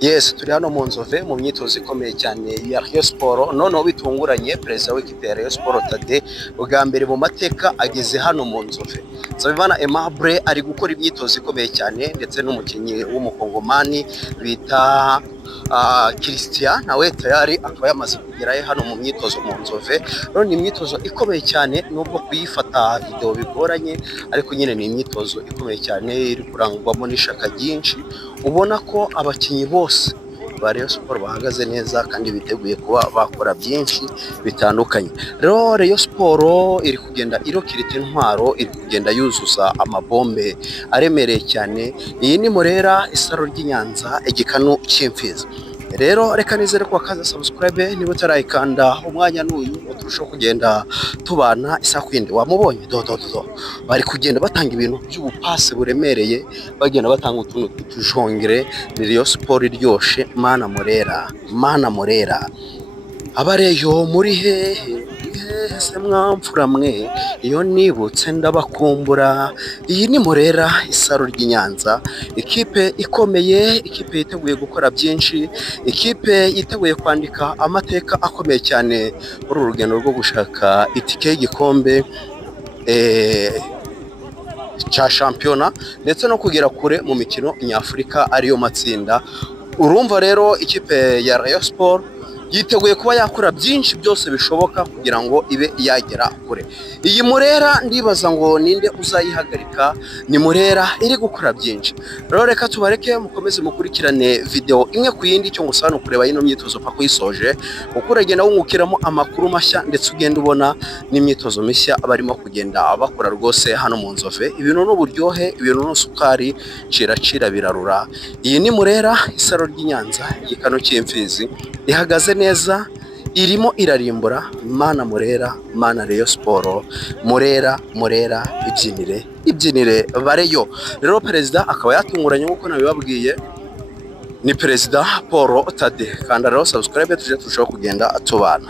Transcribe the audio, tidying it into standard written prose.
Yes, turi hano mu Nzove mu myitozo ikomeye cyane ya Rayon Sport. Noneho bitunguranye perezida w'ikipe ya Rayon Sport Tade bwa mbere mu mateka ageze hano mu Nzove. Nsabimana Aimable ari gukora imyitozo ikomeye cyane ndetse n'umukinnyi w'umukongomani bita Christian nawe Tayali akaba yamaze kugerayo hano mu myitozo mu Nzove. Rero ni imyitozo ikomeye cyane nubwo kuyifata video bigoranye, ariko nyine ni imyitozo ikomeye cyane iri kurangwamo n'ishaka ryinshi. Ubona ko abakinnyi bose ba Rayon Sport bahagaze neza kandi biteguye kuba bakora byinshi bitandukanye. Rero Rayon Sport iri kugenda irokirita intwaro, iri kugenda yuzuza amabombe aremereye cyane. Iyi ni Murera isaro ry'Inyanza igikanu cy'imfizi. Rero reka nizere ko wakaza subscribe niba utarayikanda, umwanya n'uyu turushaho kugenda tubana isakwindi. Wamubonye bari kugenda batanga ibintu by'ubupase buremereye, bagenda batanga utuntu tujongere. Ni Rayon Sport iryoshe. Mana Murera abareyo muri hehe se mwamfura mwe, iyo nibutse ndabakumbura. Iyi ni Murera isaro ry'Inyanza, ikipe ikomeye, ikipe yiteguye gukora byinshi, ikipe yiteguye kwandika amateka akomeye cyane muri uru rugendo rwo gushaka itike y'igikombe cya shampiyona ndetse no kugera kure mu mikino nyafurika ariyo matsinda. Urumva rero ikipe ya Rayon Sport yiteguye kuba yakora byinshi byose bishoboka kugira ngo ibe yagera kure. Iyi Murera ndibaza ngo ninde uzayihagarika? Ni Murera iri gukora byinshi. Rero reka tubareke mukomeze mukurikirane video imwe ku yindi, cyo ngusana kureba ino myitozo paka uyisoje, uko uragenda wungukiramo amakuru mashya ndetse ugenda ubona n'imyitozo mishya abarimo kugenda bakora rwose hano mu Nzove. Ibintu n'uburyohe, ibintu n'usukari, cira birarura. Iyi ni Murera isaro ry'Inyanza igikano cy'imfizi, ihagaze neza, irimo irarimbura. Mana Murera, mana Rayon Sport, Murera ibyinire bareyo. Rero perezida akaba yatunguranye nk'uko nabibabwiye, ni perezida Paul Tade. Kanda rero subscribe tuje turushaho kugenda tubana.